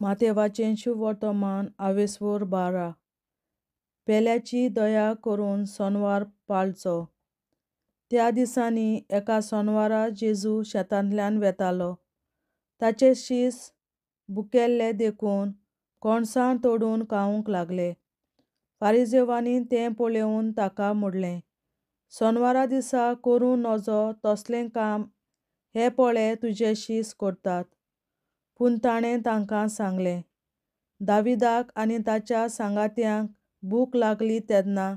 माथेवाचें शुभ वर्तमान आवेसवोर 12 पेल्याची दया करून सोनवार पाळचो. त्या दिसांनी एका सोनवारा जेजू शेतांतल्यान वेतालो. ताचे शीस बुकेल्ले देखून कोणसां तोडून खावंक लागले. फारिजेवांनी तें पळोवन ताका म्हणलें, सोनवारा दिसा करूं नजो तसलें काम हे पळे तुजे शीस करतात. पूण ताणें तांकां सांगलें, दाविदाक आनी ताच्या सांगात्यांक भूक लागली तेन्ना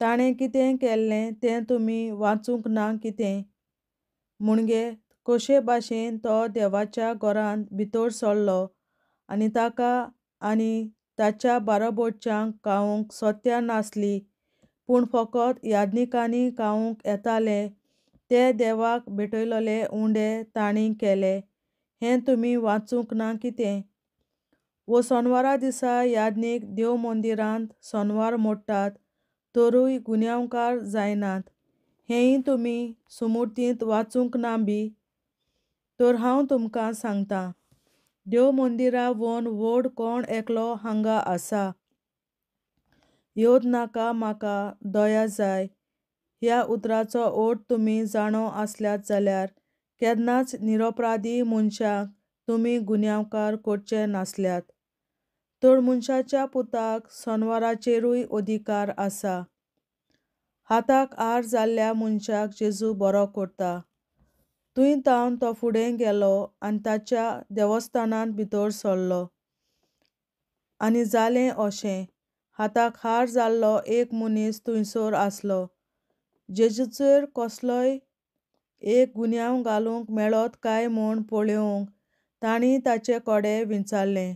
ताणें कितें केल्लें तें तुमी वाचूंक ना कितें? म्हणगे कशे भाशेन तो देवाच्या घरांत भितर सरलो आनी ताका आनी ताच्या बाराबोरच्यांक खावंक सोत्या नासली, पूण फकत याजकांनी खावंक येताले ते देवाक भेटयलोले उंडे तांणी केले हें तुमी वाचूंक ना कितें? वो सोनवारा दिसा याजक देव मंदिरांत सोनवार मोडटात तरूय गुन्यांवकार जायनात हेंय तुमी सुमृतींत वाचूंक ना बी? तर हांव तुमकां सांगतां, देव मंदिरा वन व्हड कोण एकलो हांगा आसा. येवद नाका म्हाका दया जाय ह्या उतराचो अर्थ तुमी जाणो आसल्यात जाल्यार केन्नाच निरपराधी मनशाक तुमी गुन्यांवकार करचे नासल्यात. तर मनशाच्या पुताक सोनवाराचेरूय अधिकार आसा. हाताक आर जाल्ल्या मनशाक जेजू बरो करता. थंय तावन तो फुडें गेलो आनी ताच्या देवस्थानांत भितर सरलो. आनी जालें अशें, हाताक हार जाल्लो एक मनीस थंयसर आसलो. जेजूचेर कसलोय एक गुन्यांव घालूंक मेळत काय म्हूण पळोवंक तांणी ताचे कडेन विचारलें.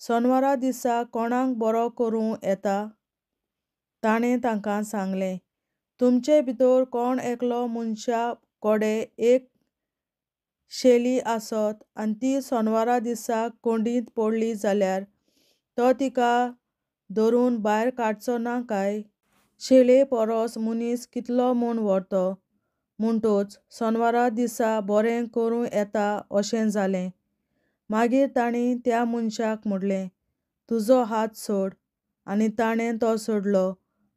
सोनवारा दिसा कोणाक बरो करूं येता? ताणें तांकां सांगलें, तुमचे भितर कोण एकलो मनशा कडेन एक शेळी आसत आनी ती सोनवारा दिसा कोंडीत पडली जाल्यार तो तिका धरून भायर काडचो ना काय? शेळे परस मनीस कितलो म्हूण व्हडतो. म्हणटच सोनवारा दिसा बरें करूं येता अशें जालें. मागीर तांणी त्या मनशाक म्हणलें, तुजो हात सोड. आनी ताणें तो सोडलो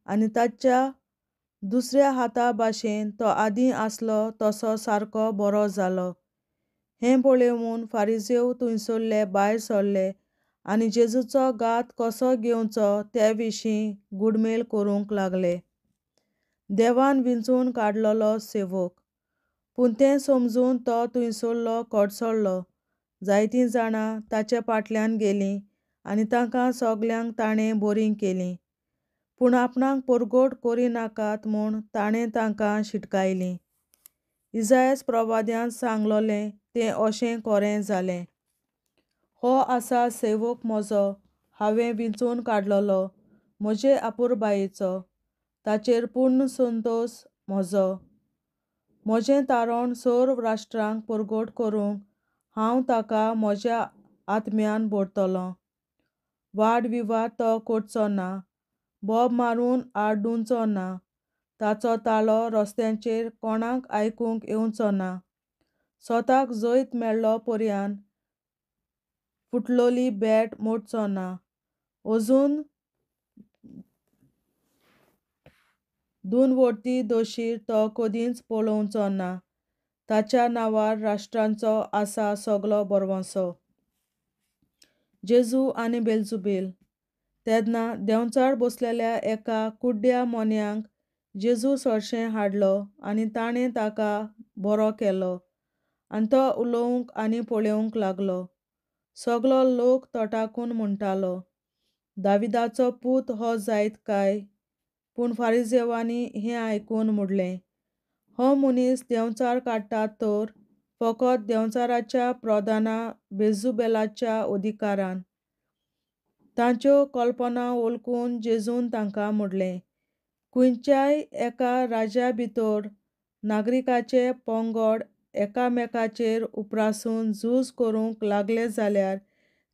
आनी ताच्या दुसऱ्या हाता भाशेन तो आदीं आसलो तसो सारको बरो जालो. हें पळोवन फारिजेव थंयसरले भायर सरले आनी जेजूचो घात कसो घेवचो ते विशीं घुडमेल करूंक लागले. देवान विंचून काडलोलो सेवक. पूण तें समजून तो थंयसरलो कडसरलो. जायतीं जाणां ताचे फाटल्यान गेलीं आनी तांकां सगल्यांक ताणें बरीं केलीं. पूण आपणाक परगट करिनाकात म्हूण ताणें तांकां शिटकायलीं. इसायास प्रवाद्यान सांगलोलें तें अशें खरें जालें. हो आसा सेवक म्हजो हांवें विंचून काडलोलो म्हजे आपुरबायेचो. ताचेर पूर्ण संतोश म्हजो. म्हजें तारण सर्व राष्ट्रांक परगट करूंक हांव ताका म्हज्या आत्म्यान भरतलों. वाद विवाद तो करचो ना. बोब मारून आड्डूचो ना. ताचो ताळो रस्त्यांचेर कोणाक आयकूंक येवचो ना. स्वताक जैत मेळ्ळो पर्यान फुटलोली भेट मोडचो ना. अजून दुनवटी दोशीर तो कदींच पळोवचो ना. ताच्या नांवार राष्ट्रांचो आसा सगलो बरवंसो. जेजू आनी बेलजुबेल. तेन्ना देंवचार बसलेल्या एका कुड्ड्या मोन्यांक जेजू चडशें हाडलो आनी ताणें ताका बरो केलो आनी तो उलोवंक आनी पळोवंक लागलो. सगलो लोक तोटाकून म्हणटालो, दाविदाचो पूत हो जायत काय? पूण फारिजेवांनी हें आयकून म्हणलें, हो मनीस देंवचार काडटा तर फकत देंवचाराच्या प्रधाना बेलजुबेलाच्या अधिकारान. तांच्यो कल्पना वळखून जेजून तांकां म्हणलें, खंयच्याय एका राज्या भितर नागरिकाचे पंगड एकामेकाचेर उपरासून झूज करूंक लागले जाल्यार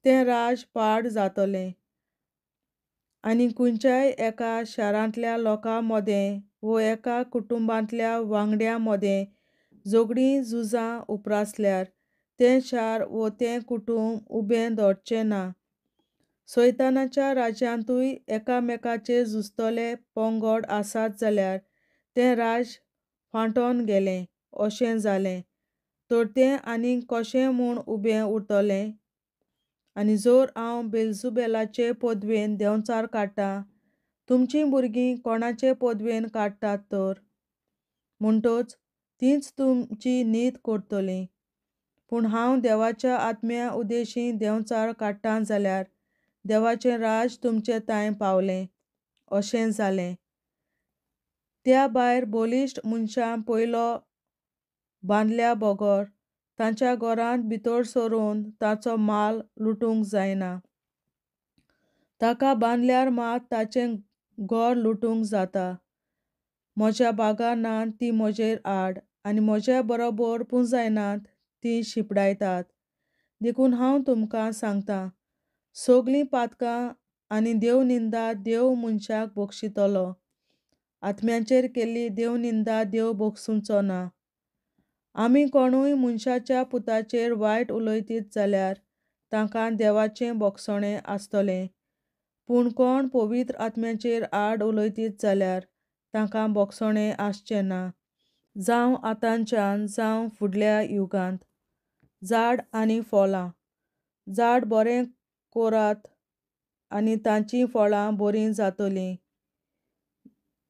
तें राज पाड जातलें. आनी खंयच्याय एका शारांतल्या लोकां मदें वो एका कुटुंबांतल्या वांगड्यां मदें झगडीं झुजां उपरासल्यार तें शार वो तें कुटूंब उबें दवरचें ना. सैतानाच्या राज्यांतूय एकामेकाचे झुजतले पंगड आसात जाल्यार तें राज फांटोन गेलें अशें जालें तर तें आनीक कशें म्हूण उबें उरतलें. आनी जोर हांव बेलजुबेलाचे पदवेन देंवचार काडटां, तुमचीं भुरगीं कोणाचे पदवेन काडटात तर? म्हणटच तींच तुमची न्हीद करतलीं. पूण हांव देवाच्या आत्म्या उदेशीं देंवचार काडटां जाल्यार देवाचें राज तुमचे ताईं पावलें अशें जालें. त्या भायर बलिश्ट मनशां पयलो बांदल्या बगर तांच्या घरांत भितर सरून ताचो माल लुटूंक जायना. ताका बांदल्यार मात ताचें घर लुटूंक जाता. म्हज्या बागा नात ती म्हजेर हाड आनी म्हजे बरोबर पुंजायनात ती शिपडायतात. देखून हांव तुमकां सांगतां, सगलीं पातकां आनी देवनिंदा देव मनशाक बक्षितलो. आत्म्यांचेर केल्ली देवनिंदा देव बक्षूंचो ना. आमी कोणूय मनशाच्या पुताचेर वायट उलयतीत जाल्यार तांकां देवाचें बक्षणें आसतलें. पूण कोण पवित्र आत्म्याचेर आड उलयतीत जाल्यार तांकां बक्षणें आसचें ना, जावं आतांच्यान जावं फुडल्या युगांत. झाड आनी फळां. झाड बरें कोरात आनी तांचीं फळां बरीं जातलीं.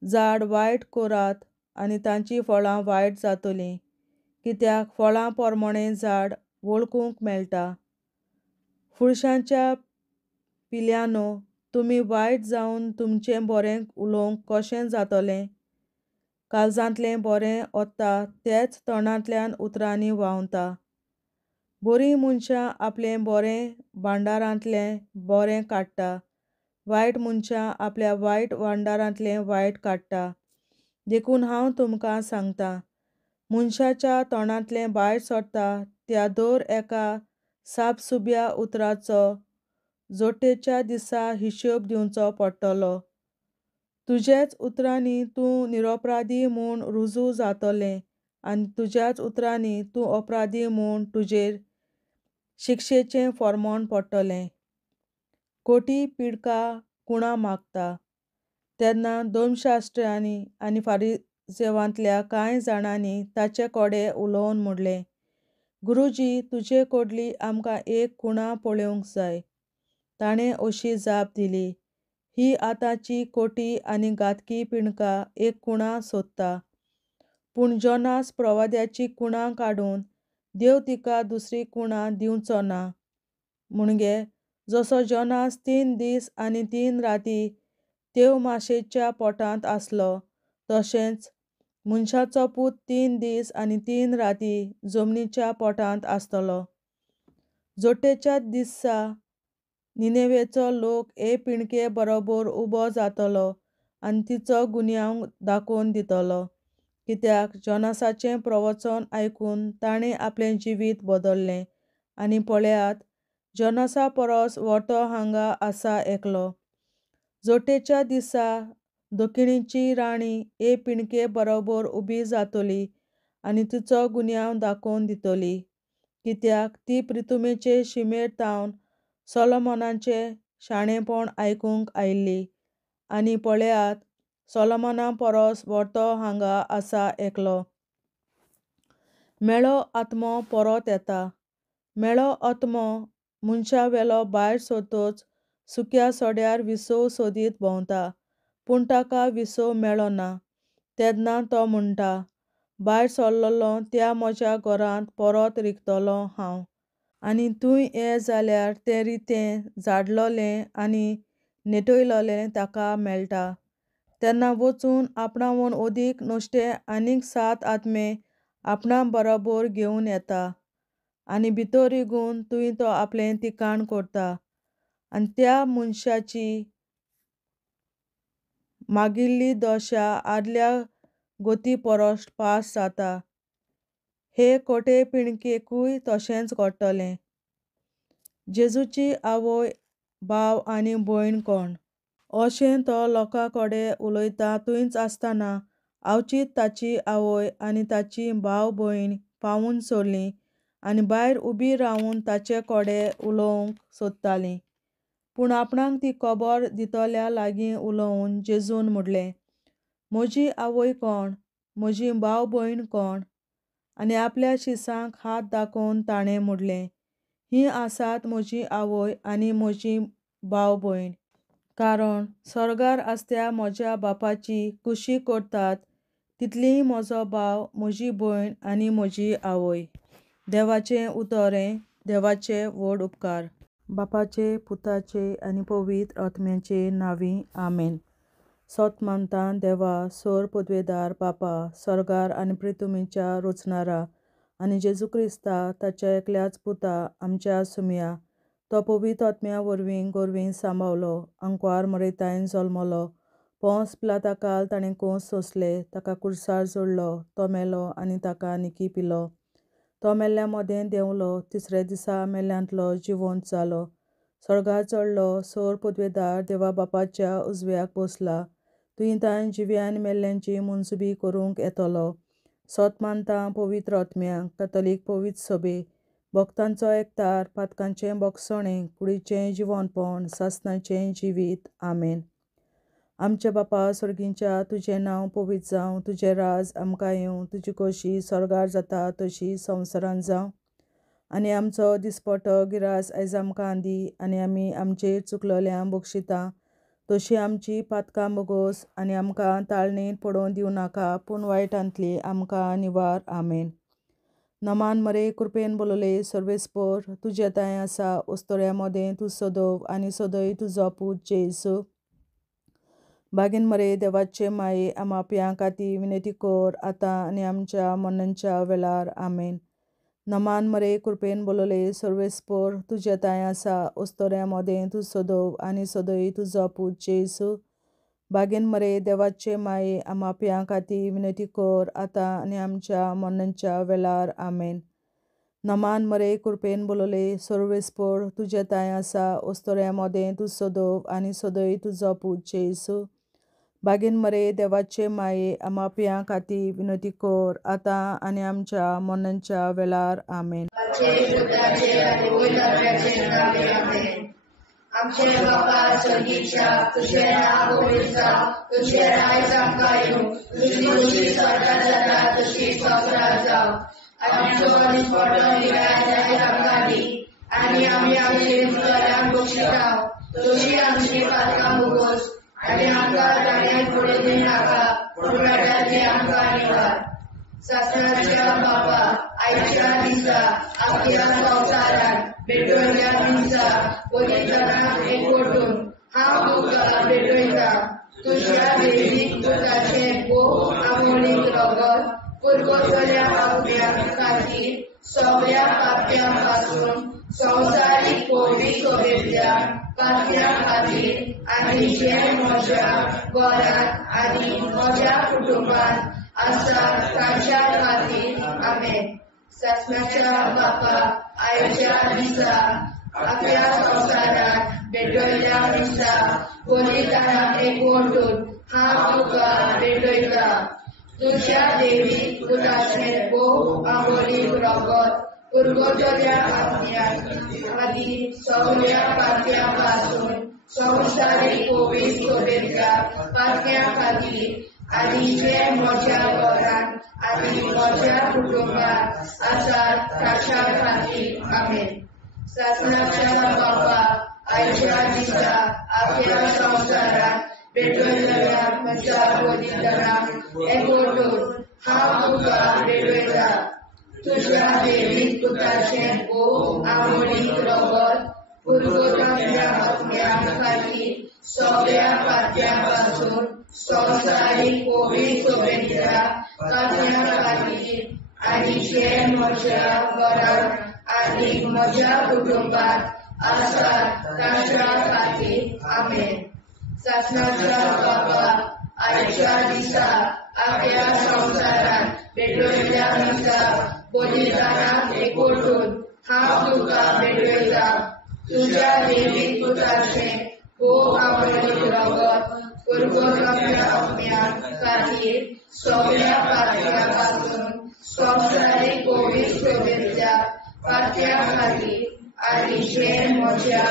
झाड वायट कोरात आनी तांचीं फळां वायट जातलीं. कित्याक फळां पोरमोणें झाड वळखूंक मेळटा. फुळशांच्या पिल्यांनो, तुमी वायट जावन तुमचें बरें उलोवंक कशें जातलें? काळजांतलें बरें ओंत्ता तेंच तोंडांतल्यान उतरांनी व्हांवता. बरीं मनशां आपलें बरें भांडारांतलें बरें काडटा. वायट मनशां आपल्या वायट भांडारांतलें वायट काडटा. देखून हांव तुमकां सांगतां, मनशाच्या तोंडांतलें भायर सरता त्या दर एका सापसुब्या उतराचो जोडटेच्या दिसा हिशोब दिवचो पडटलो. तुजेच उतरांनी तूं निरपराधी म्हूण रुजू जातलें आनी तुज्याच उतरांनी तूं अपराधी म्हूण तुजेर शिक्षेचें फर्मोण पडटलें. खोटी पिडका कुणा मागता. तेन्ना धर्मशास्त्रियांनी आनी फारिसेवांतल्या कांय जाणांनी ताचे कडेन उलोवन म्हणलें, गुरूजी, तुजे कडली आमकां एक कुणा पळोवंक जाय. ताणें अशी जाप दिली, ही आतांची खोटी आनी घातकी पिणका एक कुणा सोदता. पूण जोनास प्रवाद्याची कुणा काडून देव तिका दुसरी कुणा दिवचो ना. म्हणगे जसो जोनास 3 दीस आनी 3 राती तेव माशेच्या पोटांत आसलो, तशेंच मनशाचो पूत 3 दीस आनी 3 राती जमनीच्या पोटांत आसतलो. जोडटेच्या दिसा निनेवेचो लोक हे पिणके बरोबर उबो जातलो आनी तिचो गुन्यांव दाखोवन दितलो. कित्याक जोनासाचें प्रवचन आयकून ताणें आपलें जिवीत बदल्लें आनी पळयात, जोनासा परस व्हडतो हांगा आसा एकलो. जोडटेच्या दिसा दखिणीची राणी हे पिणके बरोबर उबी जातली आनी तिचो गुन्यांव दाखोवन दितली. कित्याक ती प्रितुमेचे शिमेर थावन सोलोमोनाचें शाणेपण आयकूंक आयिल्ली. आनी पळयात, सोलोमोना परस व्हडतो हांगा आसा एकलो. मेळो आत्मो परत येता. मेळो आत्मो मनशावेलो भायर सरतच सुक्या सड्यार विसव सोदीत भोंवता, पूण ताका विसव मेळना. तेन्ना तो म्हणटा, भायर सरलों त्या म्हज्या घरांत परत रिगतलों हांव. आनी थूंय यें जाल्यार तें रितें झाडलोलें आनी नेटयलोलें ताका मेळटा. तेन्ना वचून आपणावन ओदीक नश्टे आनीक 7 आत्मे आपणा बरोबर घेवन येता आनी भितर रिगून थूंय तो आपलें तिकाण करता. आनी त्या मनशाची मागिल्ली दशा आदल्या गोती परस पास जाता. हे खोटे पिणकेकूय तशेंच घडटलें. जेजूची आवय, भाव आनी भयण कोण? अशें तो लोकां कडेन उलयता थूंयच आसतना आवचीत ताची आवय आनी ताची भाव भयण पावून सरलीं आनी भायर उबी रावन ताचे कोडे उलोवंक सोदतालीं. पूण आपणाक ती खबर दितल्या लागीं उलोवन जेजून म्हणलें, म्हजी आवय कोण, म्हजी भाव भयण कोण? आनी आपल्या शिसांक हात दाखोवन ताणें म्हणलें, हीं आसात म्हजी आवय आनी म्हजी भाव भयण. कारण स्वर्गार आसत्या म्हज्या बापाची कुशी करतात तितली म्हजो भाव, म्हजी भयण आनी म्हजी आवय. देवाचें उतोरें. देवाचे व्हड उपकार. बापाचे, पुताचे आनी पवित्र आत्म्याचे नांवीं. आमेन. सोत मानतां देवा, सोर पदवेदार बापा, स्वर्गार आनी पृथ्वीच्या रचणारा, आनी जेजू क्रिस्ता ताच्या एकल्याच पुता आमच्या सुमया, तो पवित्र आत्म्या वरवीं गोरवीं सांबावलो, अंकवार मरयतायन जल्मलो, पोंस पिलाताकाल ताणें कोंस सोंसले, ताका कुर्सार जोडलो, तो मेलो आनी ताका निकी पिलो. तो मेल्ल्या मोदें देंवलो, तिसऱ्या दिसा मेल्ल्यांतलो जिवंत जालो, स्वर्गार चडलो, सोर पदवेदार देवा बापाच्या उजव्याक बसला, तुयें जिवी आनी मेल्ल्यांची मुनसुबी करूंक येतलो. सोत मानतां पवित्र आत्म्यांक, कॅथोलीक पवित्र सभे, भक्तांचो एकठार, पातकांचें बोगसणें, कुडीचें जिवंतपण, सासणाचें जिवीत. आमेन. आमचे बापा स्वर्गीच्या, तुजें नांव पवित्र जावं, तुजें राज आमकां येवं, तुजी खोशी स्वर्गार जाता तशी संवसारांत जावं. आनी आमचो दिसपटो गिरास आयज आमकां दी, आनी आमी आमचेर चुकलोल्यांक बक्षिता तशी आमची पातकां बोगोस, आनी आमकां ताळणेंत पडोवन दिवं नाका, पूण वायटांतली आमकां निवार. आमेन. नमान मरे, कृपेन बोलोले, सर्वेस्पोर, तुजे ताय आसा, उस्तोऱ्या मोदें तूं सोदोव, आनी सोदय तुजो पूत जेसू. बागेन मरे, देवाचे माये, आमाप्यां खातीर विनंती कर, आतां आनी आमच्या मरणाच्या वेळार. आमेन. नमान मरे, कृपेन बोलोले, सर्वेस्पोर, तुजे ताय आसा, उस्तोऱ्या मोदें तूं सोदोव, आनी सोदय तुजो पूत जेसू. बागेन मरे, देवाचे माये, आमाप्यां खातीर विनंती कर, आतां आनी आमच्या मरणाच्या वेळार. आमेन. नमान मरे, कृपेन बोलोले, सर्वेस्पोर, तुजे ताय आसा, उस्तोऱ्या मोदें तूं सोदोव, आनी सोदय तुजो पूत जेसू. बागेन मरे, देवाचे माये, आमाप्यां खातीर विनंती कर, आतां आनी आमच्या मरणाच्या वेळार. आमेन. आमचे बापा स्वर्गीच्या, तुझे नाव पवित्र जावं, तुझे राज आमकां येवं, तुजी खुशी स्वर्गार जाता तशी संवसारांत जावं. आनी आमचो दिसपटो गिरास आयज आमकां दी, आनी आमी आमचे चुकलोल्यांक बक्षिता तशी आमची पातकां बोगोस, आनी आमकां ताळणेंत पडोवन दिवं नाका, पूण वायटांतली आमकां निवार. सासणाच्या बापा, आयच्या दिसा आख्या संवसारांत भेटवयल्या दिसा पवित्रांक एकवटून हांव तुका भेटयता. तुज्या देवीक पुताचें भोव आमोणीक रगत पुरगोटल्या आत्म्या खातीर सगळ्या पाप्यां पासून संवसारीक पवित्र सभेंतल्या पाप्यां खातीर, आनी जे म्हज्या घरांत आनी म्हज्या कुटुंबांत आसा तांच्या खातीर. आमेन. सासणाच्या बापा, आयच्या दिसा आख्या संवसारांत भेटवयल्या दिसा पवित्रांक एकवटून हांव तुका भेटयता. तुज्या देवीक पुताचें भोव आमोणीक रगत पुरगोटल्या आत्म्या खातीर सगळ्या पाप्यां पासून संवसारीक पवित्र सभेंतल्या पाप्यां खातीर, आनी जे म्हज्या घरांत आनी म्हज्या कुटुंबांत आसात तांच्या खातीर. आमेन. सासणाच्या बापा, आयच्या दिसा आख्या संवसारांत भेटवयल्या म्हज्या पवित्रांक एकवटून हांव तुका भेटयता. तुज्या देवीक पुताचें भोव आमोणीक रगत पुरगोटल्या आत्म्या खातीर सगळ्या पाप्यां पासून संवसारीक पवित्र सभेंतल्या पाप्यां खातीर, आनी जे म्हज्या घरांत आनी म्हज्या कुटुंबांत आसात तांच्या खातीर. आमेन. सासणाच्या बापा, आयच्या दिसा आख्या संवसारांत भेटवयल्या दिसा पवित्रांक एकवटून हांव तुका भेटयता. तुज्या देवीक पुताचें भोव आमोणीक रगत पुरगोटल्या आत्म्या खातीर सगळ्या पाप्यां पासून संवसारीक पवित्र सभेंतल्या पातया खातीर आनी जे म्हज्या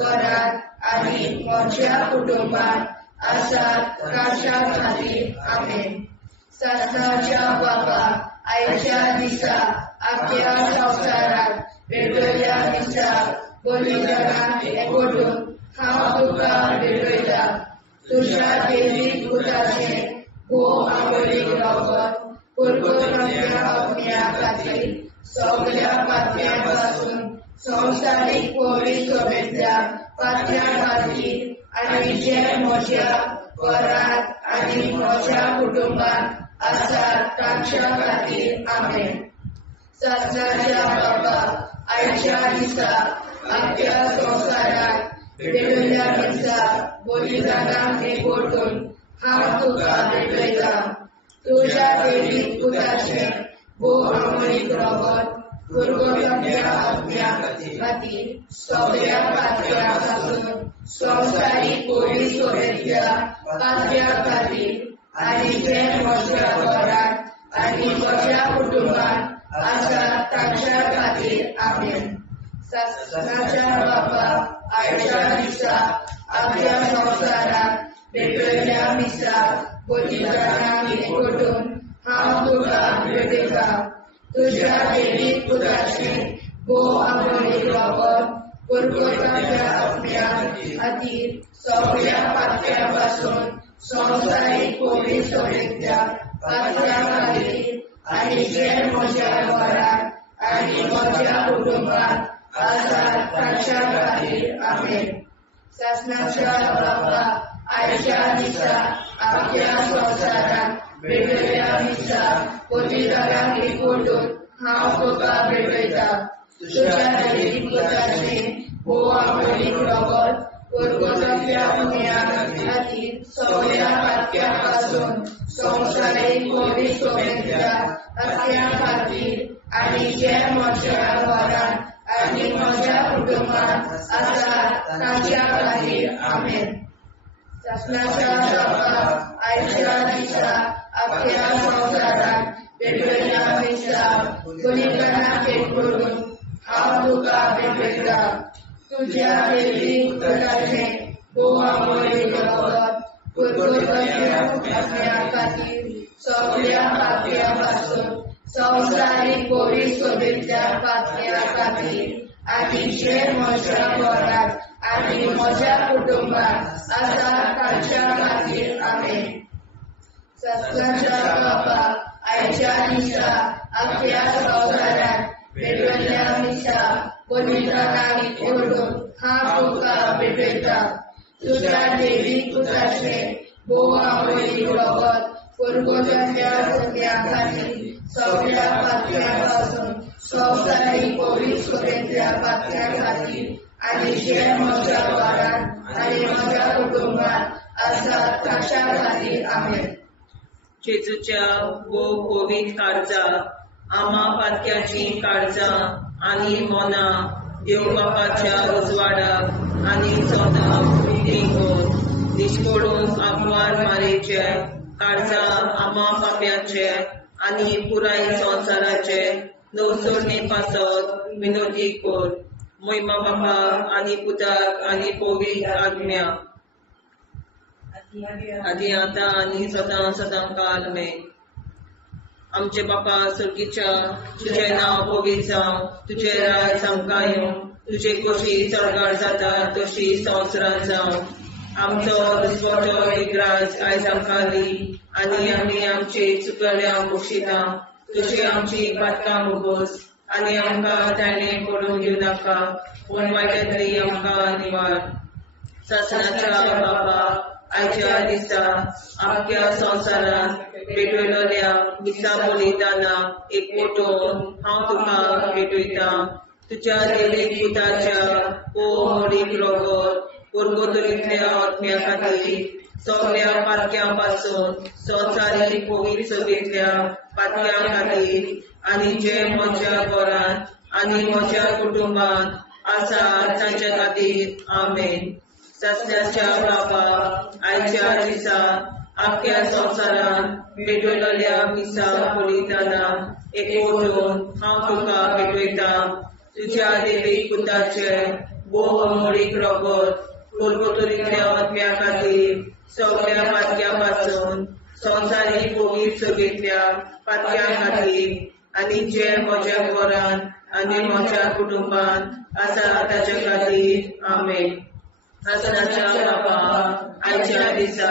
घरांत आनी म्हज्या कुटुंबात आसात तांच्या खातीर आमेन. सासणाच्या बाबा आयच्या दिसा आख्या संवसारात भेटयल्या दिसा बलिदानाक एकवटून हांव तुका भेटयता. तुज्या दैवीक पुताचें भोव आवडीक रगत परगोरच्या अग्न्या खातीर सगळ्या पातयां पासून संवसारीक पवित्रतेच्या पातया खातीर आनी जे म्हज्या घरांत आनी म्हज्या कुटुंबात आसात तांच्या खातीर आमेन. सासणाच्या बाबा आयच्या दिसा आख्या संवसारात भेटयल्या दिसा बलिदानाक एकवटून हांव तुका भेटयता. तुज्या दैवीक पुताचें भोव आवडीक रगत परगोरच्या अग्न्या खातीर सगळ्या पातयां पासून संवसारीक पवित्रतेच्या पातया खातीर आनी जे म्हज्या घरांत आनी म्हज्या कुटुंबात आसात तांच्या खातीर आमेन. सासणाच्या बाबा आयच्या दिसा आख्या संवसारात भेटयल्या दिसा बलिदानाक एकवटून हांव तुका भेटयता. तुज्या दैवीक पुताचें भोव आवडीक रगत परगोरच्या अग्न्या खातीर सगळ्या पातयां पासून संवसारीक पवित्रतेच्या पातया खातीर आनी जे म्हज्या घरांत आनी म्हज्या कुटुंबात आसात तांच्या खातीर आमेन. सासणाच्या बाबा आयच्या दिसा आख्या संवसारात भेटयल्या दिसा बलिदानाक एकवटून हांव तुका भेटयता. तुज्या दैवीक पुताचें भोव आवडीक रगत परगोरच्या अग्न्या खातीर सगळ्या पातयां पासून संवसारीक पवित्रतेच्या पातया खातीर आनी जे म्हज्या घरांत आनी म्हज्या कुटुंबात आसात तांच्या खातीर आमेन. सासणाच्या बाबा आयच्या दिसा आख्या संवसारात भेटयल्या दिसा बलिदानाक एकवटून हांव तुका भेटयता. तुज्या दैवीक पुताचें भोव आवडीक रगत परगोरच्या अग्न्या खातीर सगळ्या पातयां पासून संवसारीक पवित्रतेच्या पातया खातीर आनी जे म्हज्या घरांत आनी म्हज्या कुटुंबात आसात तांच्या खातीर आमेन. सासणाच्या बाबा आयच्या दिसा आख्या संवसारात भेटयल्या दिसा बलिदानाक एकवटून हांव तुका भेटयता. तुज्या दैवीक पुताचें भोव आवडीक रगत परगोरच्या अग्न्या खातीर सगळ्या पातयां पासून संवसारीक पवित्रतेच्या पातया खातीर आनी जे म्हज्या घरांत आनी म्हज्या कुटुंबात आसात तांच्या खातीर आमेन. जेजूच्या भोव पवित्र काळजा आमा पातयाची काळजां आनी मोना देव बापाच्या उजवाडाक आनी सोदाक विधीक निश्कोडून आग्वार मारेचे काळजा आमा पाप्याचे आनी पुराय संवसाराचे नवसोडणे पासत विनोदी कोर. महिमा बापा आनी पुताक आनी पवित्र आत्म्या आदी आतां आनी सदां सदां काल आमेन. आमचे बापा सर्गीच्या तुजें नांव पवित्र जावं, तुजें राज आमकां येवं, तुजे कशी चडगाड जाता तशी संवसारांत जावं. आमचो दिसवटो एक राज आयज आमकां दी आनी आमी आमचे चुकल्यांक बक्षिता. तुजी आमची पातकां मुगोस आनी आमकां ताणें पडूंक दिवं नाका, पूण वायटांतली आमकां निवार. सासणाच्या बाबा आयच्या दिसा आख्या संवसारांत भेटयलेल्या दिसा बलिदानाक एकवटून हांव तुका भेटयता. तुज्या दैवीक पुताच्या भोव आवडीक रगत परगोरच्या अग्न्या खातीर सगळ्या पातयां पासून संवसारीक पवित्रतेच्या पातया खातीर आनी जे म्हज्या घरांत आनी म्हज्या कुटुंबात आसात तांच्या खातीर आमेन. सासणाच्या बाबा आयच्या दिसा आख्या संवसारांत भेटयलेल्या दिसा बलिदानाक एकवटून हांव तुका भेटयता. तुझ्या देवीक पुताचे बोह मोडीक रगत कोलगोतरीतल्या आत्म्या खातीर सगळ्या पातक्या पासून संवसारीक कोवीड सगळ्या पातक्या खातीर आनी जे म्हज्या घरान आनी म्हज्या कुटुंबान आसा ताचे खातीर आमेन. आसनाच्या बापा आयच्या दिसा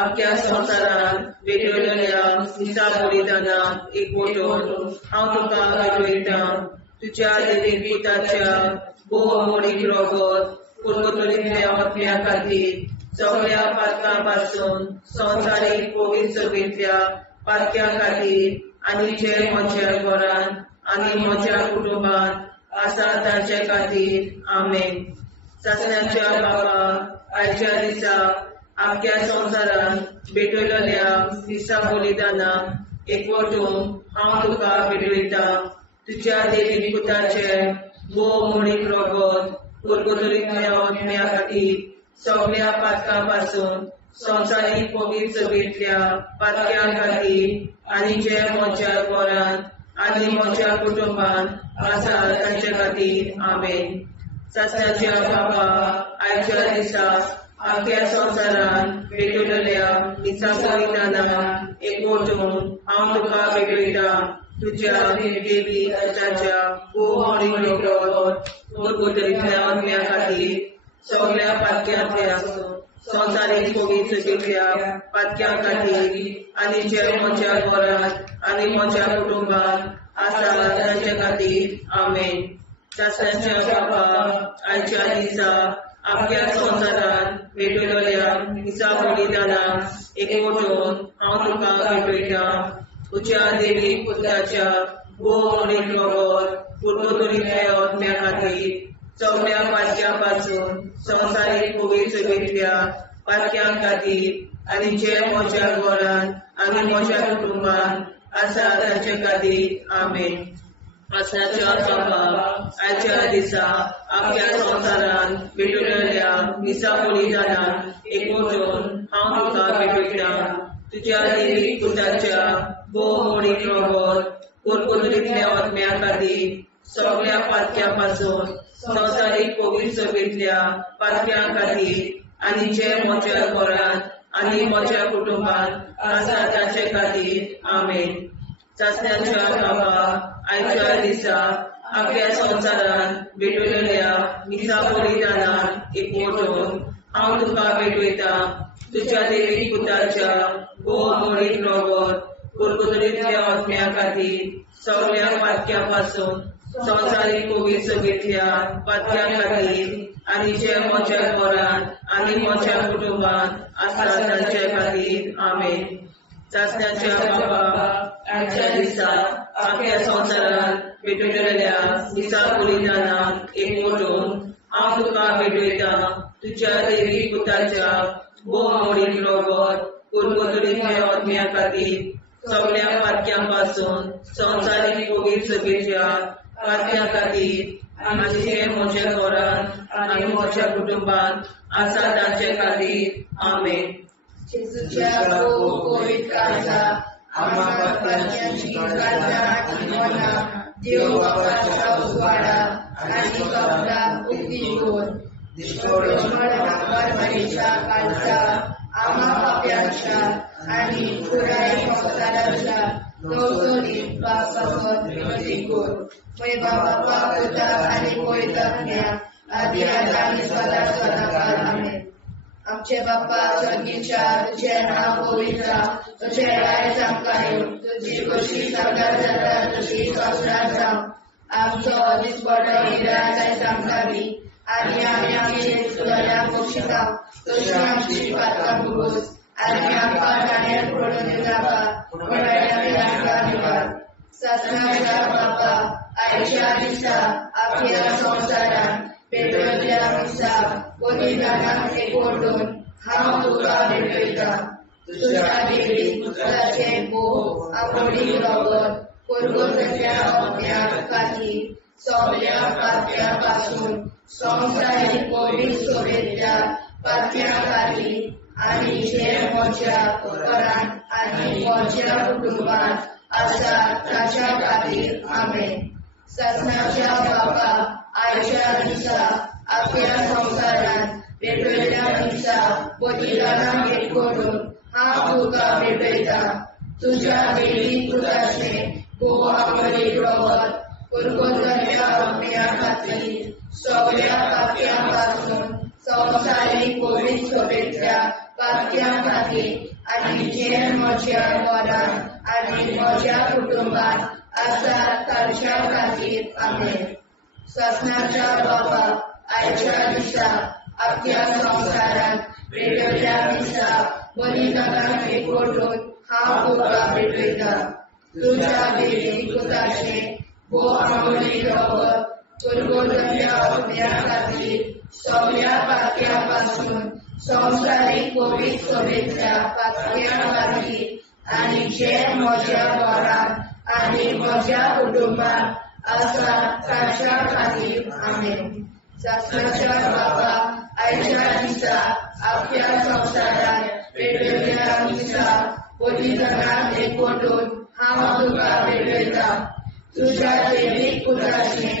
आख्या संवसारान भेटयलेल्या दिसा बलिदानाक एकवटून हांव तुका भेटयता. तुज्या देवीक पुताच्या बोह मोडीक रगत कोलगोतरीतल्या आत्म्या खातीर सगळ्या पातकां पासून संवसारीक कोवीड सगळ्या पातक्या खातीर आनी जे म्हज्या घरान आनी म्हज्या कुटुंबान आसा ताचे खातीर आमेन. सासण्याच्या बापा आयच्या दिसा आख्या संवसारान भेटयलेल्या दिसा बलिदानाक एकवटून हांव तुका भेटयता. तुज्या देवीक पुताचे बोह मोडीक रगत कोलगोतरीतल्या आत्म्या खातीर सगळ्या पातकां पासून संवसारीक कोवीड सगळ्या पातक्या खातीर आनी जे म्हज्या घरान आनी म्हज्या कुटुंबान आसा ताचे खातीर आमेन. सासण्याच्या बापा आयच्या दिसा आख्या संवसारान भेटयलेल्या दिसा बलिदानाक एकवटून हांव तुका भेटयता. तुज्या देवीक पुताच्या बोह मोडीक रगत कोलगोतरीतल्या आत्म्या खातीर सगळ्या पातक्या पासून संवसारीक कोवीड सगळ्या पातक्या खातीर आनी जे म्हज्या घरान आनी म्हज्या कुटुंबान आसा ताचे खातीर आमेन. सासण्याच्या बापा आयच्या दिसा आख्या संवसारान भेटयलेल्या दिसा बलिदानाक एकवटून हांव तुका भेटयता. तुज्या देवीक पुताच्या बोह मोडीक रगत कोलगोतरीतल्या आत्म्या खातीर सगळ्या पातक्या पासून संवसारीक कोवीड सगळ्या पातक्या खातीर आनी जे म्हज्या घरान आनी म्हज्या कुटुंबान आसा ताचे खातीर आमेन. आसण्याच्या बापा आयच्या दिसा आख्या संवसारान भेटयलेल्या दिसा बलिदानाक एकवटून हांव तुका भेटयता. तुज्या देवीक पुताच्या बोह मोडीक रगत कोलगोतरीतल्या आत्म्या खातीर सगळ्या पातक्या पासून संवसारीक कोवीड सगळ्या पातक्या खातीर आनी जे म्हज्या घरान आनी म्हज्या कुटुंबान आसा ताचे खातीर आमेन. सासण्याच्या बापा आयच्या दिसा आख्या संवसारान भेटयलेल्या दिसा बलिदानाक एकवटून हांव तुका भेटयता. तुज्या देवीक पुताच्या बोह मोडीक रगत कोलगोतरीतल्या आत्म्या खातीर सगळ्या पातक्या पासून संवसारीक कोवीड सगळ्या पातक्या खातीर आनी जे म्हज्या घरान आनी म्हज्या कुटुंबान आसा ताचे खातीर आमेन. सासण्याच्या बापा आयच्या दिसा आख्या संवसारान भेटयलेल्या दिसा बलिदानाक एकवटून हांव तुका भेटयता. तुज्या देवीक पुताच्या बोह मोडीक रगत कोलगोतरीतल्या आत्म्या खातीर सगळ्या पातक्या पासून संवसारीक कोवीड सगळ्या पातक्या खातीर आनी जे म्हज्या घरान आनी म्हज्या कुटुंबान आसा ताचे खातीर आमेन. जेजूच्या कोवीड काळजा आम्हा पातकांची काळजा आनी मना देव बापाच्या उजवाडा आनी कपडा उक्ती घेवन परमेच्या काळजा आम्हा पाप्यांच्या आनी पुराय संवसाराच्या नवसोनीत बापावर विनंती करून मैबा बापा पुता आनी पवित्रात्म्या आदी आनी सदा सदाकाळ आमेन. आमचे बापा स्वर्गीच्या तुझे नाव पवित्र तुझे राय आमकां येवं तुजी कशी सगळ्यात जाता तशी संवसारांत जावं. आमचो दिसपडो हिराय आमकां दी आनी आमी आमचे सुवाळ्याक बक्षिता तशी आमची पातकां भोगोस आनी आमकां गाण्यार पडून नाका पूण आमकां निवार. सासणाच्या बापा आयच्या दिसा आख्या संवसारान भेटयल्ल्या दिसा बलिदानाक एकवटून हांव तुका भेटयता. तुज्या देवीक पुताचे बोह मोडीक रगत कोलगोतरीतल्या आत्म्या खातीर सगळ्या पातक्या पासून संवसारीक कोवीड सगळ्या पातक्या खातीर आनी जे म्हज्या घरान आनी म्हज्या कुटुंबान आसा ताच्या खातीर आमेन. ससनाच्या बापा आयच्या दिसा अख्ख्या संसारात वेगवेगळ्या दिसा बलिदानां एक करून हांव तुका भेटयता. तुझ्या देवी पुताचे भोव आमोलीक रगत कुरकुरलेल्या अग्न्या खातीर सगळ्या पापयां पासून संवसारीक पवित्र सभेंतल्या पापयां खातीर आनी जे म्हज्या घरांत आनी म्हज्या कुटुंबांत आसात तांच्या खातीर आमेन. ससनाच्या बापा आयच्या दिसा अख्ख्या संसारात वेगवेगळ्या दिसा बलिदानां एक करून हांव तुका भेटयता. तुझ्या देवी पुताचे भोव आमोलीक रगत कुरकुरलेल्या अग्न्या खातीर सगळ्या पापयां पासून संवसारीक पवित्र सभेंतल्या पापयां खातीर आनी जे म्हज्या घरांत आनी म्हज्या कुटुंबांत आसात तांच्या खातीर आमेन. ससनाच्या बापा आयच्या दिसा अख्ख्या संसारात वेगवेगळ्या दिसा बलिदानां एक करून हांव तुका भेटयता. तुझ्या देवीक पुताचे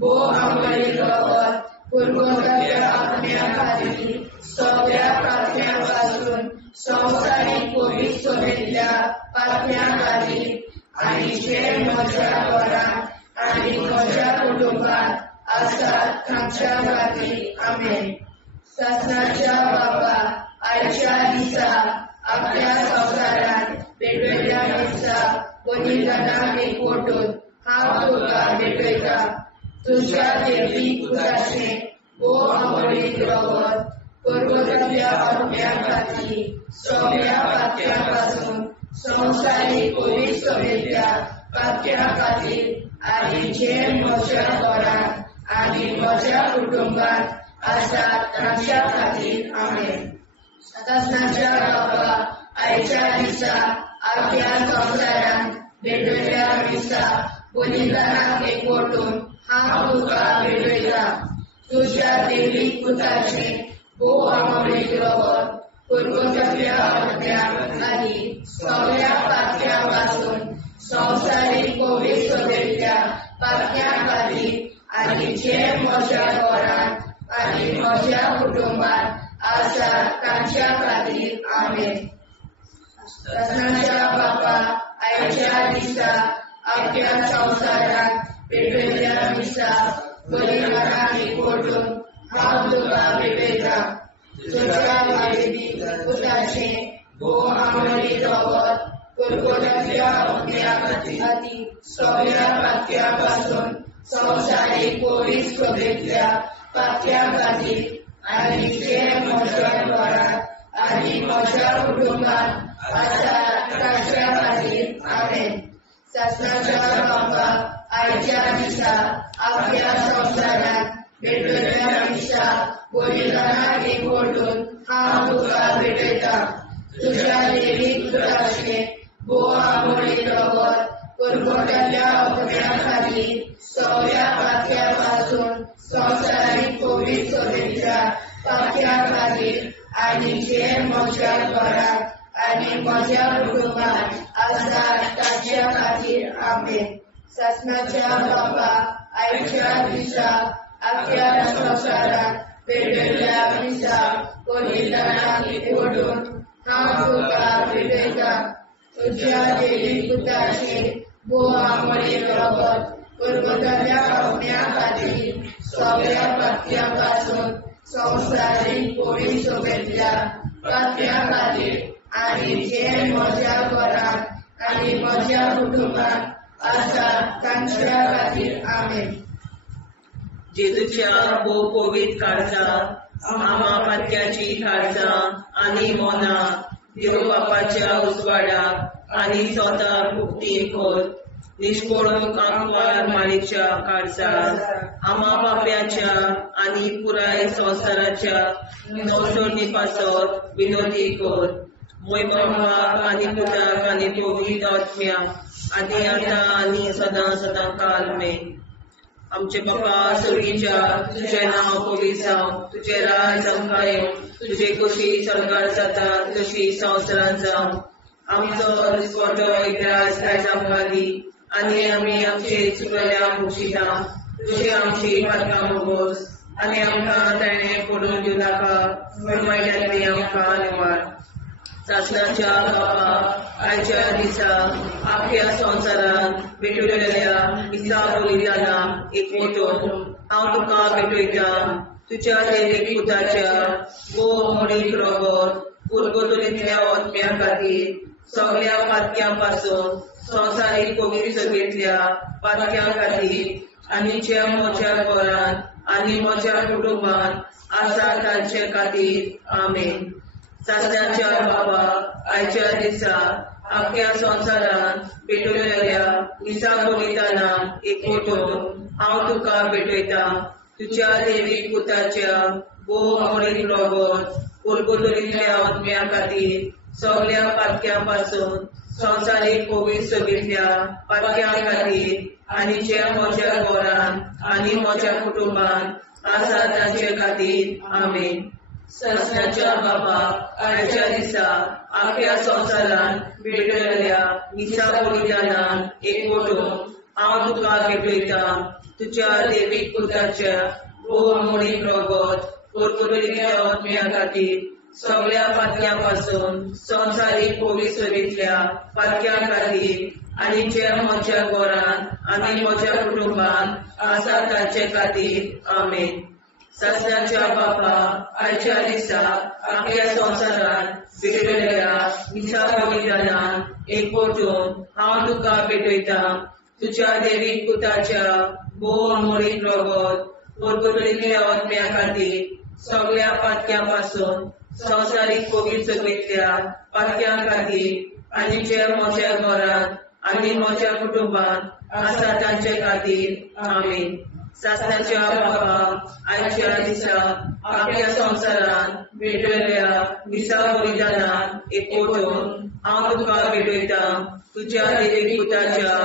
भोव आमोलीक रगत कुरकुरलेल्या अग्न्या खातीर सगळ्या पापयां पासून संवसारीक पवित्र सभेंतल्या पापयां खातीर आनी जे म्हज्या घरांत आनी म्हज्या कुटुंबांत आसात तांच्या खातीर आमेन. ससनाच्या बापा आयच्या दिसा अख्ख्या संसारात वेगवेगळ्या दिसा बलिदानां एक करून हांव तुका भेटयता. तुझ्या देवीक पुताचे भोव आमोलीक रगत कुरकुरलेल्या अग्न्या खातीर सगळ्या पापयां पासून संवसारीक पवित्र सभेंतल्या पापयां खातीर आनी जे म्हज्या घरांत आनी म्हज्या कुटुंबांत आसात तांच्या खातीर आमेन. ससनाच्या बापा आयच्या दिसा अख्ख्या संसारात वेगवेगळ्या दिसा बलिदानां एक करून हांव तुका भेटयता. तुझ्या देवीक पुताचे भोव आमोलीक रगत कुरकुरलेल्या अग्न्या खातीर सगळ्या पापयां पासून संवसारीक पवित्र सभेंतल्या पापयां खातीर आनी जे म्हज्या घरांत आनी म्हज्या कुटुंबांत आसात तांच्या खातीर आमेन. ससनाच्या बापा आयच्या दिसा अख्ख्या संसारात वेगवेगळ्या दिसा बलिदानां एक करून हांव तुका भेटयता. तुझ्या देवीक पुताचे भोव आमोलीक रगत कुरकुरलेल्या अग्न्या खातीर सगळ्या पापयां पासून संवसारीक पवित्र सभेंतल्या पापयां खातीर आनी जे म्हज्या घरांत आनी म्हज्या कुटुंबांत आसात तांच्या खातीर आमेन. ससनाच्या बापा आयच्या दिसा अख्ख्या संसारात वेगवेगळ्या दिसा बलिदानां एक करून हांव तुका भेटयता. तुझ्या देवीक पुताचे भोव आमोलीक रगत कुरकुरलेल्या अग्न्या खातीर सगळ्या पापयां पासून संवसारीक पवित्र सभेंतल्या पापयां खातीर आनी जे म्हज्या घरांत आनी म्हज्या कुटुंबांत आसात तांच्या खातीर आमेन. ससनाच्या बापा आयच्या दिसा अख्ख्या संसारात वेगवेगळ्या दिसा बलिदानां एक करून हांव तुका भेटयता. तुझ्या देवीक पुताचे भोव आमोलीक रगत कुरकुरलेल्या अग्न्या खातीर सगळ्या पापयां पासून संवसारीक पवित्र सभेंतल्या पापयां खातीर आनी जे म्हज्या घरांत आनी म्हज्या कुटुंबांत आसात तांच्या खातीर आमेन. जेजूच्या भोव पवित्र काळजां आमा पात्याची काळजां आनी मोनां देव बापाच्या उजवाडाक आनी स्वताक मुक्ती कर. निष्कळूक आंकवार माळेच्या काळजांत आमा बाप्याच्या आनी पुराय संवसाराच्या संसोडणी पासत विनोदी कर. मोय बापाक आनी पुताक आनी पवित्र आत्म्याक आदी आतां आनी सदां सदां काल आमेन. आमचे बापा सर्गीच्या तुझें नांव पवित्र जावं, तुजें राज आमकां येवं, तुजी कशी सरकार जाता तशी संवसारांत जावं. आमचो दिसवटो एक राज आमकां दी. आनी आमी आमचे चुकल्या मुक्षिता तुझी आमची पातकां मोगोस आनी आमकां ताणें पडून दिवं नाका वायट्यांतली आमकां निवाड सासणाच्या बापा आयच्या दिसा आख्या संवसारान भेटलेल्या दिसा बलिदाना एकवटून हांव तुका भेटयता तुज्या दैवीक पुताच्या मोडीक रगत उरगतुलींतल्या ओतम्या खातीर सगळ्या पातक्यां पासून संवसारीक पवित्रसभेंतल्या पातक्यां खातीर आनी ज्या म्हज्या घरान आनी म्हज्या कुटुंबान आसा तांचे खातीर आमेन सासण्याच्या बाबा आयच्या दिसा आख्या संवसारान भेटलेल्या दिसा बलिदानान एकवटून हांव तुका भेटयता तुज्या दैवीक पुताच्या मोडीक रगत उरगतुलींतल्या ओतम्या खातीर सगळ्या पातक्यां पासून संवसारीक पवित्र सभेंतल्या पातक्यां खातीर आनी ज्या म्हज्या घरान आनी म्हज्या कुटुंबान आसा तांचे खातीर आमेन सासण्याच्या बाबा आयच्या दिसा आख्या संवसारान भेटलेल्या दिसा बलिदानान एकवटून हांव तुका भेटयता तुज्या दैवीक पुताच्या मोडीक रगत उरगतुलींतल्या ओतम्या खातीर सगळ्या पातक्यां पासून संवसारीक पवित्र सभेंतल्या पातक्यां खातीर आनी ज्या म्हज्या घरान आनी म्हज्या कुटुंबान आसा तांचे खातीर आमेन सासण्याच्या बापा आयच्या दिसा आख्या संवसारान भेटलेल्या दिसा बलिदानान एकवटून हांव तुका भेटयता तुज्या दैवीक पुताच्या मोडीक रगत उरगतुलींतल्या ओतम्या खातीर सगळ्या पातक्यां पासून संवसारीक पवित्र सभेंतल्या पातक्यां खातीर आनी ज्या म्हज्या घरान आनी म्हज्या कुटुंबान आसा तांचे खातीर आमेन सासण्याच्या बाबा आयच्या दिसा आख्या संवसारान भेटलेल्या दिसा बलिदानान एकवटून हांव तुका भेटयता तुज्या दैवीक पुताच्या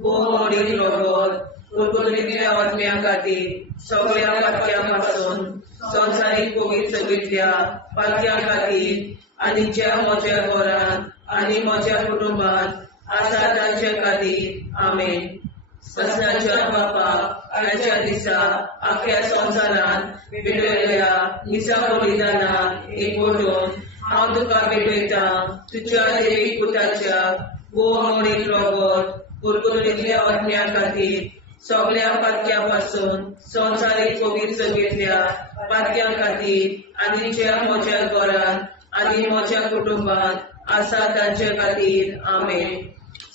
मोडीक रगत उरगतुलींतल्या ओतम्या खातीर सगळ्या पातक्यां पासून संवसारीक पवित्र सभेंतल्या पातक्यां खातीर आनी ज्या म्हज्या घरान आनी म्हज्या कुटुंबान आसा तांचे खातीर आमेन सासण्याच्या बापा आयच्या दिसा आख्या संवसारान भेटलेल्या दिसा बलिदानान एकवटून हांव तुका भेटयता तुज्या दैवीक पुताच्या मोडीक रगत उरगतुलींतल्या ओतम्या खातीर सगळ्या पातक्यां पासून संवसारीक पवित्र सभेंतल्या पातक्यां खातीर आनी ज्या म्हज्या घरान आनी म्हज्या कुटुंबान आसा तांचे खातीर आमेन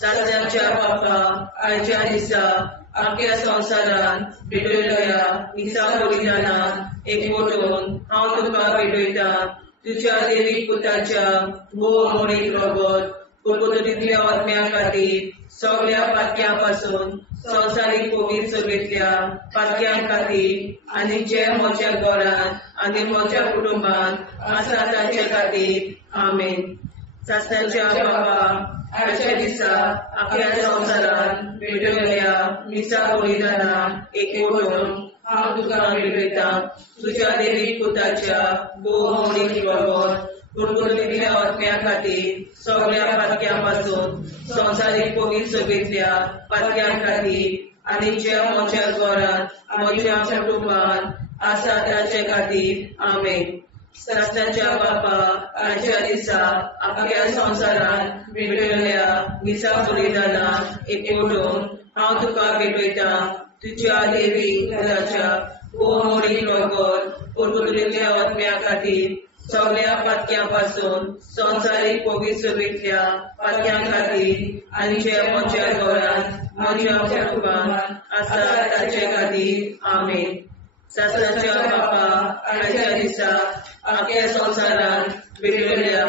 सासण्याच्या बापा आयच्या दिसा आख्या संवसारान भेटलेल्या दिसा बलिदानान एकवटून हांव तुका भेटयता तुज्या दैवीक पुताच्या मोडीक रगत उरगतुलींतल्या ओतम्या खातीर सगळ्या पातक्यां पासून संवसारीक पवित्र सभेंतल्या पातक्यां खातीर आनी ज्या म्हज्या घरान आनी म्हज्या कुटुंबान आसा तांचे खातीर आमेन सासण्याच्या बाबा आयच्या दिसा आख्या संवसारान भेटलेल्या दिसा बलिदानान एकवटून हांव तुका भेटयता तुज्या दैवीक पुताच्या मोडीक रगत उरगतुलींतल्या ओतम्या खातीर सगळ्या पातक्यां पासून संवसारीक पवित्र सभेंतल्या पातक्यां खातीर आनी ज्या म्हज्या घरान म्हज्या कुटुंबान आसा तांचे खातीर आमेन सासण्याच्या बापा आयच्या दिसा आख्या संवसारान भेटलेल्या दिसा बलिदानान एकवटून हांव तुका भेटयता तुज्या दैवीक पुताच्या मोडीक रगत उरगतुलींतल्या ओतम्या खातीर सगळ्या पातक्यां पासून संवसारीक पवित्र सभेंतल्या पातक्यां खातीर आनी ज्या म्हज्या घरान म्हज्या कुटुंबान आसा तांचे खातीर आमेन सासण्याच्या बापा आयच्या दिसा आख्या संवसारान भेटलेल्या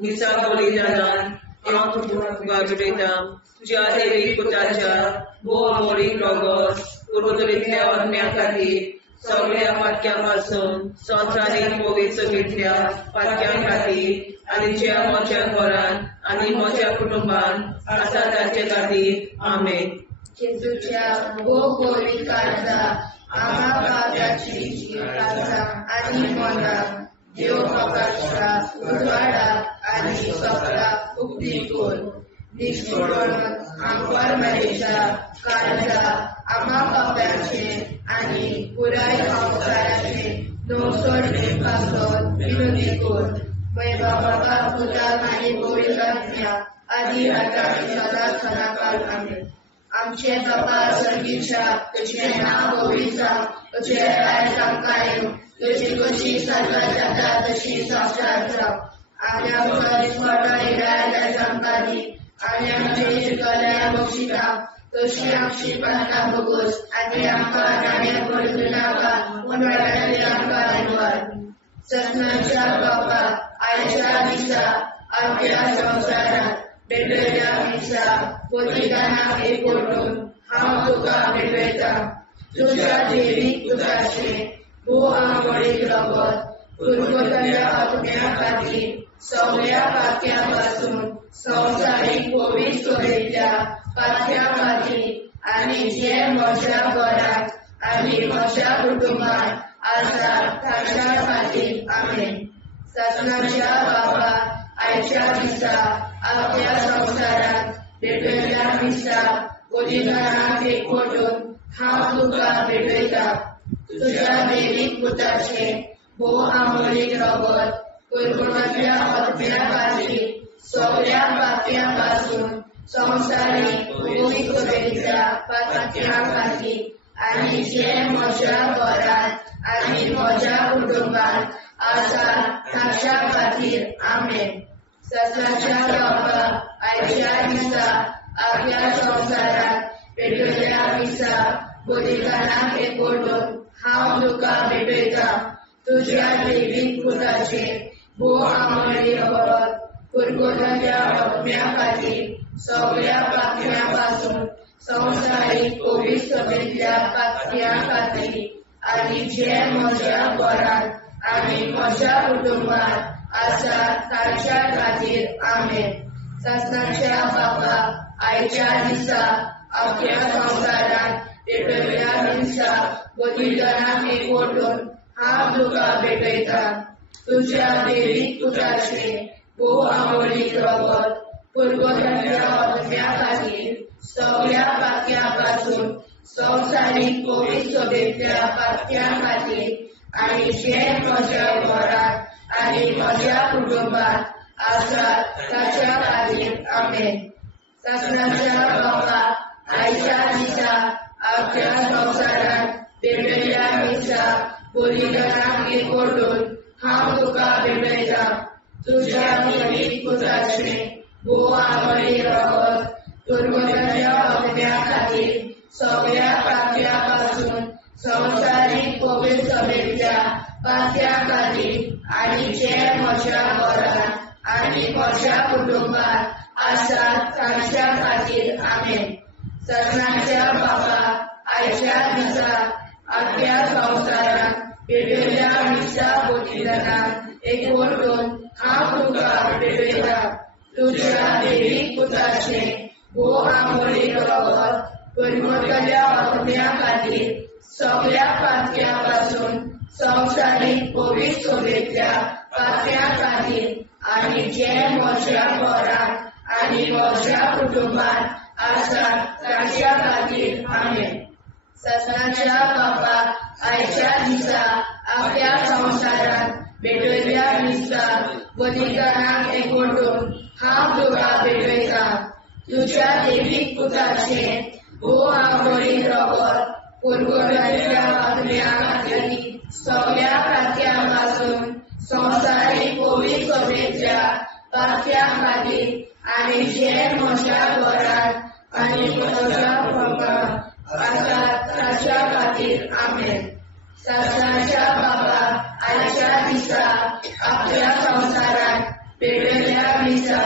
दिसा बलिदानान हांव तुका भेटयता तुज्या दैवीक पुताच्या मोडीक रगत उरगतुलींतल्या ओतम्या खातीर सगळ्या पातक्यां पासून संवसारीक पवित्र सभेंतल्या पातक्यां खातीर आनी ज्या म्हज्या घरान आनी म्हज्या कुटुंबान आसा तांचे खातीर आमेन तुज्या पवित्र काळजा आम्हा काळजाची काळजा आनी मनाक देव प्रकाशा उजवाडा आनी सगळा उक्ती कोर निष्ठुरपण आमकां मेळच्या काळजा आम्हा पाप्यांचे आनी पुराय संवसाराचे नवसोड पासत विनोदी कोर बाबा तुझ्या आनी गोविंदाज्ञा आदी आता सदांच सदांकाळ आमेन. आमचे बाबा सर्गीच्या तुझें नांव गोविंदाव तुझें राय आमकां येवं तुजी कशी स्वर्गांत जाता तशी संवसारांत जावं. आनी आमकां दिसपट्टो इराय आमकां दी आनी आमचे शिकल्या बक्षिता तशी आमची प्रार्थना भोगोस आनी आमकां नाण्या पडूं नाका पूण वाटायली आमकां निवार. सत्नाच्या बाबा आयच्या दिसा आमच्या संवसारांत भेटयल्या दिसा बलिदानाक एकवटून हांव तुका भेटयता. तुज्या देवीक पुताचे भोव आंबोळीक रगत पुरगोटल्या आत्म्या खातीर सगळ्या पातक्यां पासून संवसारीक पवित्र सोयेच्या पातक्या खातीर आनी जे म्हज्या घरांत आनी म्हज्या कुटुंबांत आसा ताच्या खातीर आमेन. सत्नाच्या बाबा आयच्या दिसा आपल्या संवसारांत भेटयल्या दिसा बलिदानाक एकवटून हांव तुका भेटयता. तुज्या देवीक पुताचे भोव आंबोळीक रगत पुरगोटल्या आत्म्या खातीर सगळ्या पातक्यां पासून संवसारीक पवित्र सोयेच्या पातक्या खातीर आनी जे म्हज्या घरांत आनी म्हज्या कुटुंबांत आसा ताच्या खातीर आमेन. सत्नाच्या बाबा आयच्या दिसा आपल्या संवसारांत भेटयल्या दिसा बलिदानाक एकवटून हांव तुका भेटयता. तुज्या देवीक पुताचे भोव आंबोळीक रगत पुरगोटल्या आत्म्या खातीर सगळ्या पातक्यां पासून संवसारीक पवित्र सोयेच्या पातक्या खातीर आनी जे म्हज्या घरांत आनी म्हज्या कुटुंबांत आसा ताच्या खातीर आमेन. सत्नाच्या बाबा आयच्या दिसा आपल्या संवसारांत भेटयल्या दिसा बलिदानाक एकवटून हांव तुका भेटयता. तुज्या देवीक पुताचे भोव आंबोळीक रगत पुरगोटल्या आत्म्या खातीर सगळ्या पातक्यां पासून संवसारीक पवित्र सोयेच्या पातक्या खातीर आनी जे म्हज्या घरांत आनी म्हज्या कुटुंबांत आसा ताच्या खातीर आमेन. सत्नाच्या बाबा आयच्या दिसा आपल्या संवसारांत भेटयल्या दिसा बलिदानाक एकवटून हांव तुका भेटयता. तुज्या देवीक पुताचे भोव आंबोळीक रगत पुरगोटल्या आत्म्या खातीर सगळ्या पातक्यां पासून संवसारीक पवित्र सोयेच्या पातक्या खातीर आनी जे म्हज्या घरांत आनी म्हज्या कुटुंबांत आसा ताच्या खातीर आमेन. सत्नाच्या बाबा आयच्या दिसा आपल्या संवसारांत भेटयल्या दिसा बलिदानाक एकवटून हांव तुका भेटयता. तुज्या देवीक पुताचे भोव आंबोळीक रगत पुरगोटल्या आत्म्या खातीर सगळ्या पातक्यां पासून संवसारीक पवित्र सोयेच्या पातक्या खातीर आनी जे म्हज्या घरांत आनी म्हज्या कुटुंबांत आसा ताच्या खातीर आमेन. सत्नाच्या बाबा आयच्या दिसा आपल्या संवसारांत भेटयल्या दिसा बलिदानाक एकवटून हांव तुका भेटयता. तुज्या देवीक पुताचे भोव आंबोळीक रगत पुरगोटल्या आत्म्या खातीर सगळ्या पातक्यां पासून संवसारीक पवित्र सोयेच्या पातक्या खातीर आनी जे म्हज्या घरांत आनी म्हज्या कुटुंबांत आसा ताच्या खातीर आमेन. सत्नाच्या बाबा आयच्या दिसा आपल्या संवसारांत भेटयल्या दिसा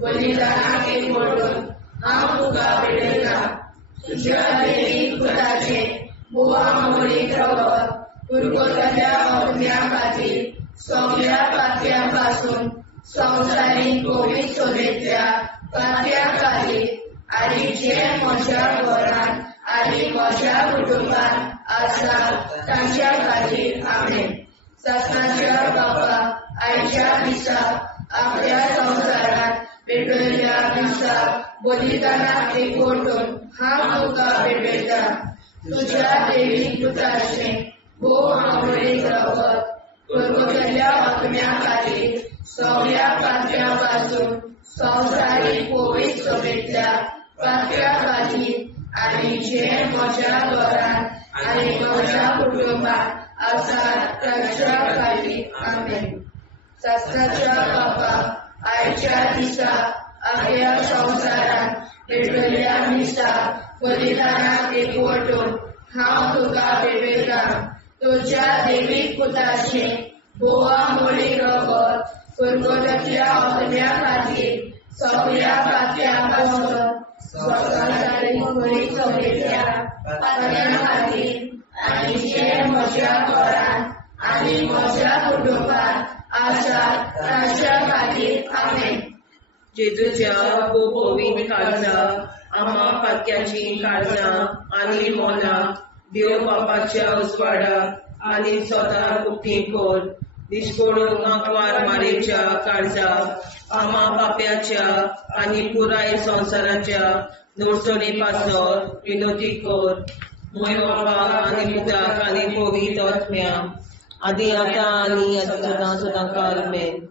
बलिदानाक एकवटून हांव तुका भेटयता. तुज्या देवीक पुताचे भोव आंबोळीक रगत पुरगोटल्या आत्म्या खातीर सगळ्या पातक्यां पासून संवसारीक पवित्र सोयेच्या पातक्या खातीर आनी जे म्हज्या घरांत आनी म्हज्या कुटुंबांत आसा ताच्या खातीर आमेन. सत्नाच्या बाबा आयच्या दिसा आपल्या संवसारांत पेटयल्या दिसाक बलिदानाक एकवटून हांव तुका पेटयता तुज्या देवीक पुताचे भोव आवडीक रगत परगटलेल्या आत्म्या खातीर सगळ्या पात्र्या वाचून संवसारीक पवित्र सभेंतल्या पात्र्या खातीर आनी जे म्हज्या घरांत आनी म्हज्या कुटुंबात आसा ताच्या खातीर आमेन. शास्त्राच्या बापाक आयच्या दिसा आख्या संवसारांत पेटयल्या दिसाक बलिदानाक एकवटून हांव तुका पेटयता तुज्या देवीक पुताचे बोवा मोळी रगत परगटल्या आत्म्या खातीर सगळ्या पात्र्या पासून संवसारीक पवित्र सभेंतल्या पात्र्या खातीर आनी जे म्हज्या घरांत आनी म्हज्या कुटुंबात आसा ताच्या खातीर आमेन. जेजूच्या पवित्र काळजा आम्हा पातक्याची काळजां आनी मोना देव बापाच्या उजवाडाक आनी स्वता उक्ती कोर दिसपडून आंकवार मारेच्या काळजा आम्हा पाप्याच्या आनी पुराय संवसाराच्या नोडसोडी पासोर विनोदी कोर मोय बापा आनी पुताक आनी पवित्र आत्म्या आदी आतां आनी सदां सदां काल आमेन.